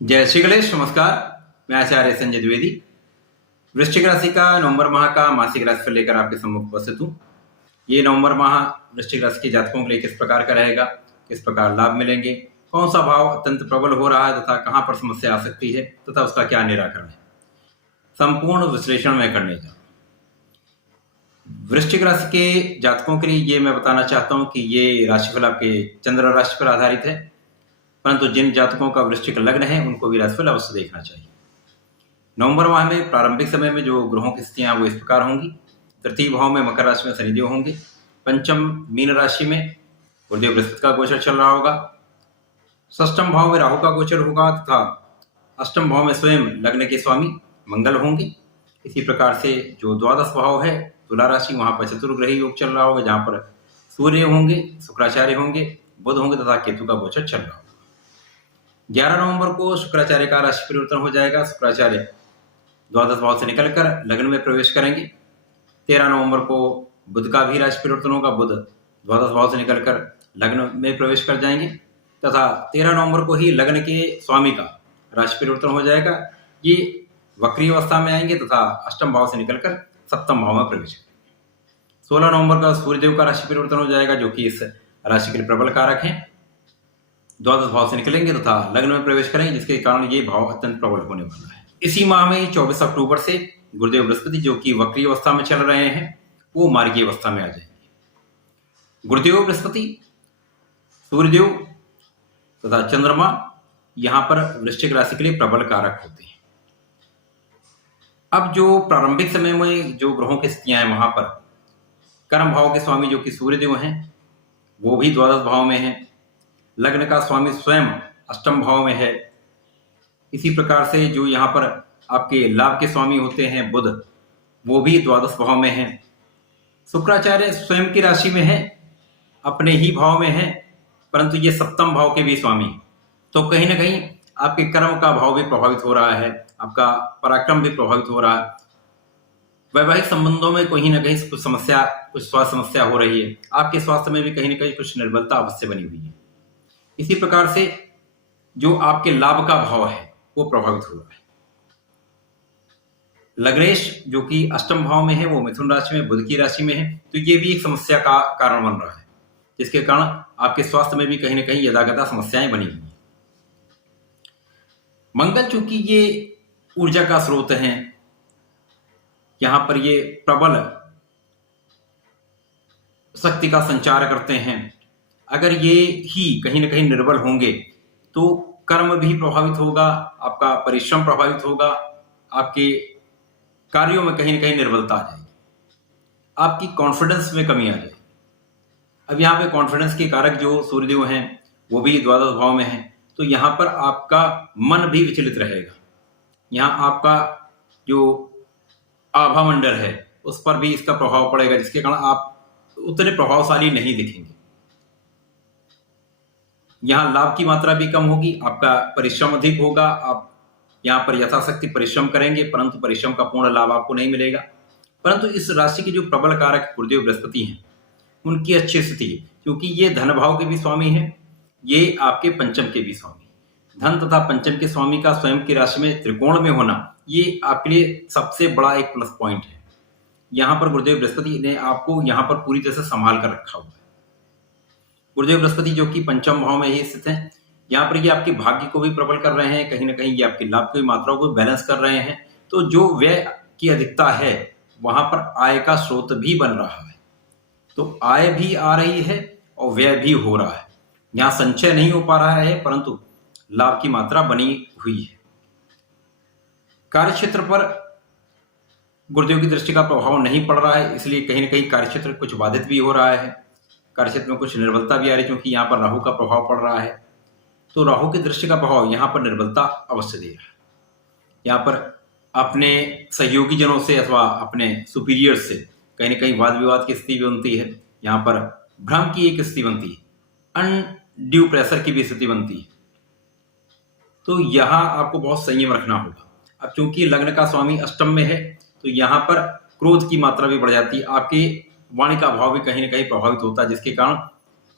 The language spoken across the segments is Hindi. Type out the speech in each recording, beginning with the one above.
जय श्री गणेश। नमस्कार, मैं आचार्य संजय द्विवेदी वृश्चिक राशि का नवंबर माह का मासिक राशिफल लेकर आपके सम्मुख उपस्थित हूँ। ये नवंबर माह वृश्चिक राशि के जातकों के लिए किस प्रकार का रहेगा, किस प्रकार लाभ मिलेंगे, कौन सा भाव अत्यंत प्रबल हो रहा है तथा कहाँ पर समस्या आ सकती है तथा उसका क्या निराकरण है, संपूर्ण विश्लेषण मैं करने जा रहा हूं। वृश्चिक राशि के जातकों के लिए ये मैं बताना चाहता हूँ कि ये राशिफल आपके चंद्र राशि पर आधारित है, परंतु जिन जातकों का वृश्चिक लग्न है उनको भी राशिफल अवश्य देखना चाहिए। नवंबर माह में प्रारंभिक समय में जो ग्रहों की स्थितियां वो इस प्रकार होंगी। तृतीय भाव में मकर राशि में शनिदेव होंगे। पंचम मीन राशि में गुरुदेव बृहस्पति का गोचर चल रहा होगा। षष्ठम भाव में राहु का गोचर होगा तथा अष्टम भाव में स्वयं लग्न के स्वामी मंगल होंगे। इसी प्रकार से जो द्वादश भाव है तुला राशि, वहां पर चतुर्ग्रही योग चल रहा होगा, जहां पर सूर्य होंगे, शुक्राचार्य होंगे, बुध होंगे तथा केतु का गोचर चल रहा होगा। 11 नवंबर को शुक्राचार्य का राशि परिवर्तन हो जाएगा। शुक्राचार्य द्वादश भाव से निकलकर लग्न में प्रवेश करेंगे। 13 नवंबर को बुध का भी राशि परिवर्तन होगा। बुध द्वादश भाव से निकलकर लग्न में प्रवेश कर जाएंगे तथा 13 नवंबर को ही लग्न के स्वामी का राशि परिवर्तन हो जाएगा। ये वक्री अवस्था में आएंगे तथा अष्टम भाव से निकलकर सप्तम भाव में प्रवेश करेंगे। 16 नवंबर का सूर्यदेव का राशि परिवर्तन हो जाएगा, जो कि इस राशि के लिए प्रबल कारक है। द्वादश भाव से निकलेंगे तथा लग्न में प्रवेश करेंगे, जिसके कारण ये भाव अत्यंत प्रबल होने वाला है। इसी माह में 24 अक्टूबर से गुरुदेव बृहस्पति, जो कि वक्री अवस्था में चल रहे हैं, वो मार्गी अवस्था में आ जाएंगे। गुरुदेव बृहस्पति, सूर्यदेव तथा चंद्रमा यहां पर वृश्चिक राशि के लिए प्रबल कारक होते हैं। अब जो प्रारंभिक समय में जो ग्रहों की स्थितियां हैं, वहां पर कर्म भाव के स्वामी जो कि सूर्यदेव हैं वो भी द्वादश भाव में है। लग्न का स्वामी स्वयं अष्टम भाव में है। इसी प्रकार से जो यहाँ पर आपके लाभ के स्वामी होते हैं बुध, वो भी द्वादश भाव में है। शुक्राचार्य स्वयं की राशि में है, अपने ही भाव में है, परंतु ये सप्तम भाव के भी स्वामी, तो कहीं ना कहीं आपके कर्म का भाव भी प्रभावित हो रहा है, आपका पराक्रम भी प्रभावित हो रहा है। वैवाहिक संबंधों में कहीं ना कहीं कुछ समस्या, कुछ स्वास्थ्य समस्या हो रही है। आपके स्वास्थ्य में भी कहीं ना कहीं कुछ निर्बलता अवश्य बनी हुई है। इसी प्रकार से जो आपके लाभ का भाव है वो प्रभावित हो रहा है। लग्नेश जो कि अष्टम भाव में है, वो मिथुन राशि में, बुध की राशि में है, तो ये भी एक समस्या का कारण बन रहा है, जिसके कारण आपके स्वास्थ्य में भी कहीं ना कहीं यदाकदा समस्याएं बनी हुई हैं। मंगल चूंकि ये ऊर्जा का स्रोत है, यहां पर ये प्रबल शक्ति का संचार करते हैं। अगर ये ही कहीं ना कहीं निर्बल होंगे तो कर्म भी प्रभावित होगा, आपका परिश्रम प्रभावित होगा, आपके कार्यों में कहीं ना कहीं निर्बलता आ जाएगी, आपकी कॉन्फिडेंस में कमी आ जाएगी। अब यहाँ पे कॉन्फिडेंस के कारक जो सूर्यदेव हैं वो भी द्वादश भाव में है, तो यहाँ पर आपका मन भी विचलित रहेगा। यहाँ आपका जो आभा मंडल है उस पर भी इसका प्रभाव पड़ेगा, जिसके कारण आप उतने प्रभावशाली नहीं दिखेंगे। यहाँ लाभ की मात्रा भी कम होगी, आपका परिश्रम अधिक होगा। आप यहाँ पर यथाशक्ति परिश्रम करेंगे, परंतु परिश्रम का पूर्ण लाभ आपको नहीं मिलेगा। परंतु इस राशि के जो प्रबल कारक गुरुदेव बृहस्पति हैं उनकी अच्छी स्थिति है, क्योंकि ये धन भाव के भी स्वामी हैं, ये आपके पंचम के भी स्वामी। धन तथा पंचम के स्वामी का स्वयं की राशि में त्रिकोण में होना, ये आपके लिए सबसे बड़ा एक प्लस पॉइंट है। यहाँ पर गुरुदेव बृहस्पति ने आपको यहाँ पर पूरी तरह से संभाल कर रखा हुआ है। गुरुदेव बृहस्पति जो कि पंचम भाव में ही स्थित है, यहाँ पर ये आपके भाग्य को भी प्रबल कर रहे हैं, कहीं ना कहीं ये आपकी लाभ की मात्राओं को बैलेंस कर रहे हैं। तो जो व्यय की अधिकता है वहां पर आय का स्रोत भी बन रहा है, तो आय भी आ रही है और व्यय भी हो रहा है। यहाँ संचय नहीं हो पा रहा है, परंतु लाभ की मात्रा बनी हुई है। कार्यक्षेत्र पर गुरुदेव की दृष्टि का प्रभाव नहीं पड़ रहा है, इसलिए कहीं ना कहीं कार्यक्षेत्र कुछ बाधित भी हो रहा है। कार्यक्षेत्र में कुछ निर्बलता भी आ रही है, क्योंकि यहाँ पर राहु का प्रभाव पड़ रहा है, तो राहु की दृष्टि का प्रभाव यहाँ पर निर्बलता अवश्य दे रहा है। यहाँ पर अपने सहयोगी जनों से अथवा अपने सुपीरियर से कहीं ना कहीं वाद विवाद की स्थिति बनती है। यहाँ पर भ्रम की एक स्थिति बनती है, अनड्यू प्रेशर की भी स्थिति बनती है, तो यहाँ आपको बहुत संयम रखना होगा। अब चूंकि लग्न का स्वामी अष्टम में है, तो यहाँ पर क्रोध की मात्रा भी बढ़ जाती है, आपकी वाणी का भाव भी कहीं ना कहीं प्रभावित होता है, जिसके कारण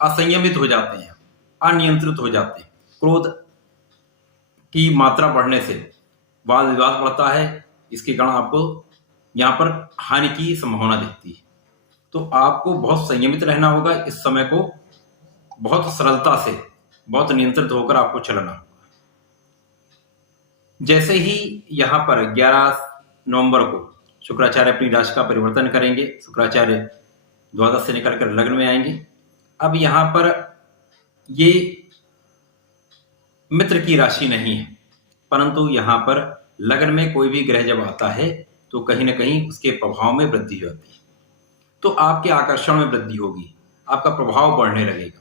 असंयमित हो जाते हैं, अनियंत्रित हो जाते हैं। क्रोध की मात्रा बढ़ने से वाद विवाद बढ़ता है, इसके कारण आपको यहाँ पर हानि की संभावना दिखती है। तो आपको बहुत संयमित रहना होगा, इस समय को बहुत सरलता से, बहुत नियंत्रित होकर आपको चलना होगा। जैसे ही यहाँ पर 11 नवंबर को शुक्राचार्य अपनी राशि का परिवर्तन करेंगे, शुक्राचार्य द्वादश से निकलकर लग्न में आएंगे। अब यहाँ पर ये मित्र की राशि नहीं है, परंतु यहाँ पर लग्न में कोई भी ग्रह जब आता है तो कहीं ना कहीं उसके प्रभाव में वृद्धि होती है, तो आपके आकर्षण में वृद्धि होगी, आपका प्रभाव बढ़ने लगेगा,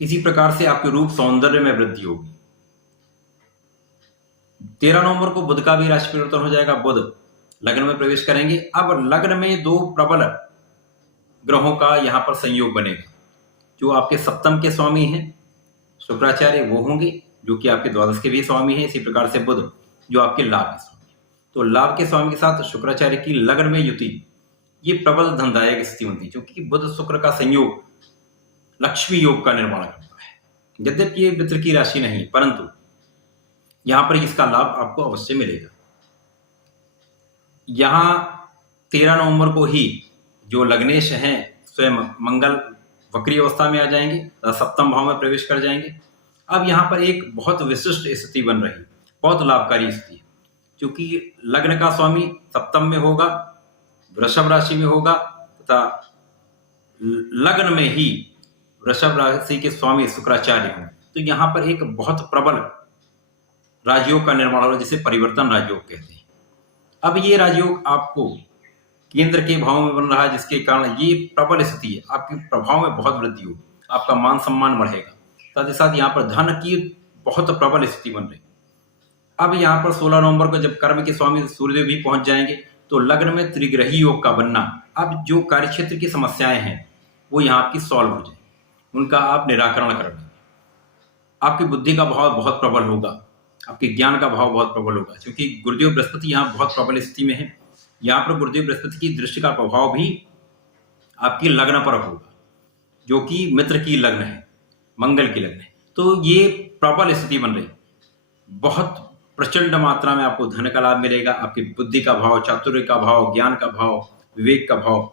इसी प्रकार से आपके रूप सौंदर्य में वृद्धि होगी। 13 नवंबर को बुध का भी राशि परिवर्तन हो जाएगा, बुध लग्न में प्रवेश करेंगे। अब लग्न में दो प्रबल ग्रहों का यहाँ पर संयोग बनेगा। जो आपके सप्तम के स्वामी हैं शुक्राचार्य वो होंगे, जो कि आपके द्वादश के भी स्वामी हैं। इसी प्रकार से बुध जो आपके लाभ के स्वामी, तो लाभ के स्वामी के साथ शुक्राचार्य की लग्न में युति, ये प्रबल धनदायक स्थिति होती है, क्योंकि बुध शुक्र का संयोग लक्ष्मी योग का निर्माण करता है। यद्यपि ये मित्र की राशि नहीं, परंतु यहां पर इसका लाभ आपको अवश्य मिलेगा। यहां 13 नवंबर को ही जो लग्नेश हैं स्वयं मंगल वक्री अवस्था में आ जाएंगे, सप्तम भाव में प्रवेश कर जाएंगे। अब यहाँ पर एक बहुत विशिष्ट स्थिति बन रही, बहुत लाभकारी स्थिति, क्योंकि लग्न का स्वामी सप्तम में होगा, वृषभ राशि में होगा, तथा लग्न में ही वृषभ राशि के स्वामी शुक्राचार्य होंगे। तो यहाँ पर एक बहुत प्रबल राजयोग का निर्माण होगा, जिसे परिवर्तन राजयोग कहते हैं। अब ये राजयोग आपको केंद्र के भाव में बन रहा है, जिसके कारण ये प्रबल स्थिति है, आपके प्रभाव में बहुत वृद्धि होगी, आपका मान सम्मान बढ़ेगा। साथ ही साथ यहाँ पर धन की बहुत प्रबल स्थिति बन रही। अब यहाँ पर 16 नवंबर को जब कर्म के स्वामी सूर्यदेव भी पहुंच जाएंगे, तो लग्न में त्रिग्रही योग का बनना, अब जो कार्यक्षेत्र की समस्याएं हैं वो यहाँ आपकी सॉल्व हो जाएगी, उनका आप निराकरण कर लेंगे। आपकी बुद्धि का भाव बहुत प्रबल होगा, आपके ज्ञान का भाव बहुत प्रबल होगा, क्योंकि गुरुदेव बृहस्पति यहाँ बहुत प्रबल स्थिति में है। यहाँ पर गुरुदेव बृहस्पति की दृष्टि का प्रभाव भी आपकी लग्न पर होगा, जो कि मित्र की लग्न है, मंगल की लग्न है। तो ये प्रबल स्थिति बन रही, बहुत प्रचंड मात्रा में आपको धन का लाभ मिलेगा। आपकी बुद्धि का भाव, चातुर्य का भाव, ज्ञान का भाव, विवेक का भाव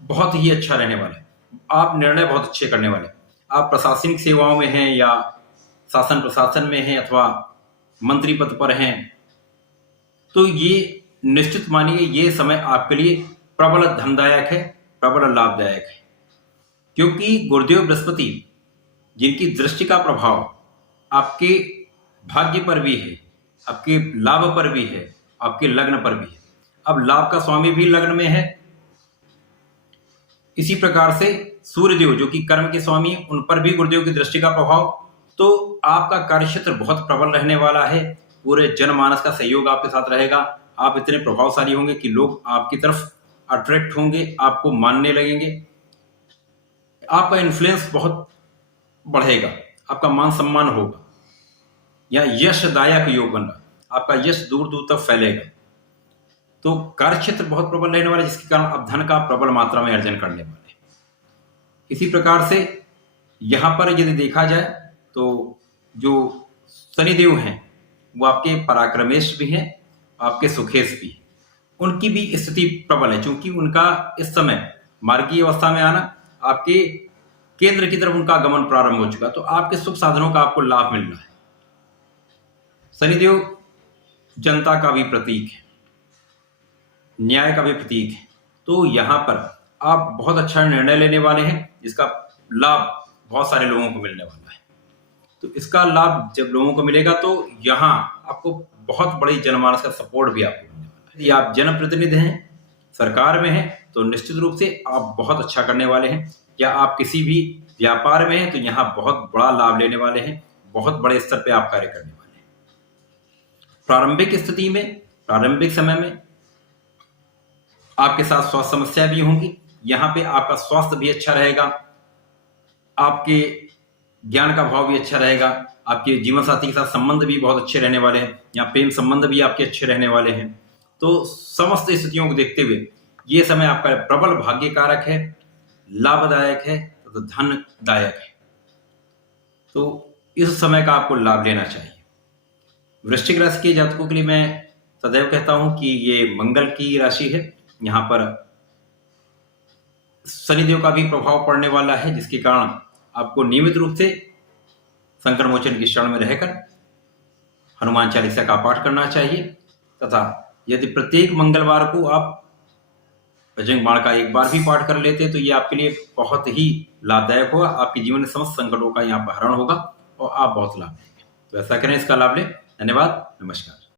बहुत ही अच्छा रहने वाला है। आप निर्णय बहुत अच्छे करने वाले। आप प्रशासनिक सेवाओं में हैं या शासन प्रशासन में हैं अथवा मंत्री पद पर हैं, तो ये निश्चित मानिए ये समय आपके लिए प्रबल धनदायक है, प्रबल लाभदायक है, क्योंकि गुरुदेव बृहस्पति जिनकी दृष्टि का प्रभाव आपके भाग्य पर भी है, आपके लाभ पर भी है, आपके लग्न पर भी है। अब लाभ का स्वामी भी लग्न में है, इसी प्रकार से सूर्यदेव जो कि कर्म के स्वामी है, उन पर भी गुरुदेव की दृष्टि का प्रभाव। तो आपका कार्यक्षेत्र बहुत प्रबल रहने वाला है, पूरे जनमानस का सहयोग आपके साथ रहेगा। आप इतने प्रभावशाली होंगे कि लोग आपकी तरफ अट्रैक्ट होंगे, आपको मानने लगेंगे, आपका इन्फ्लुएंस बहुत बढ़ेगा, आपका मान सम्मान होगा, या यशदायक योग बन रहा, आपका यश दूर दूर तक फैलेगा। तो कार्यक्षेत्र बहुत प्रबल रहने वाला है, जिसके कारण आप धन का प्रबल मात्रा में अर्जन करने वाले। इसी प्रकार से यहां पर यदि देखा जाए तो जो शनिदेव हैं वो आपके पराक्रमेश भी हैं, आपके सुखेश भी, उनकी भी स्थिति प्रबल है, क्योंकि उनका इस समय मार्गीय अवस्था में आना, आपके केंद्र की तरफ उनका गमन प्रारंभ हो चुका, तो आपके सुख साधनों का आपको लाभ मिल रहा है। शनिदेव जनता का भी प्रतीक है, न्याय का भी प्रतीक है, तो यहां पर आप बहुत अच्छा निर्णय लेने वाले हैं, जिसका लाभ बहुत सारे लोगों को मिलने वाला है। तो इसका लाभ जब लोगों को मिलेगा तो यहाँ आपको बहुत बड़ी जनमानस का सपोर्ट भी आपको मिलने वाला है। यदि आप जनप्रतिनिधि हैं, सरकार में हैं, तो निश्चित रूप से आप बहुत अच्छा करने वाले हैं। या आप किसी भी व्यापार में हैं तो यहाँ बहुत बड़ा लाभ लेने वाले हैं, बहुत बड़े स्तर पे आप कार्य करने वाले हैं। प्रारंभिक स्थिति में, प्रारंभिक समय में आपके साथ स्वास्थ्य समस्या भी होंगी, यहाँ पे आपका स्वास्थ्य भी अच्छा रहेगा, आपके ज्ञान का भाव भी अच्छा रहेगा, आपके जीवन साथी के साथ संबंध भी बहुत अच्छे रहने वाले हैं, या प्रेम संबंध भी आपके अच्छे रहने वाले हैं। तो समस्त स्थितियों को देखते हुए ये समय आपका प्रबल भाग्य कारक है, लाभदायक है, तो धनदायक है। तो इस समय का आपको लाभ लेना चाहिए। वृश्चिक राशि के जातकों के लिए मैं सदैव कहता हूं कि ये मंगल की राशि है। यहाँ पर शनिदेव का भी प्रभाव पड़ने वाला है, जिसके कारण आपको नियमित रूप से संकट मोचन की शरण में रहकर हनुमान चालीसा का पाठ करना चाहिए तथा यदि प्रत्येक मंगलवार को आप बजरंग बाण का एक बार भी पाठ कर लेते तो ये आपके लिए बहुत ही लाभदायक होगा। आपके जीवन में समस्त संकटों का यहाँ पर हरण होगा और आप बहुत लाभ लेंगे। तो ऐसा करें, इसका लाभ लें। धन्यवाद, नमस्कार।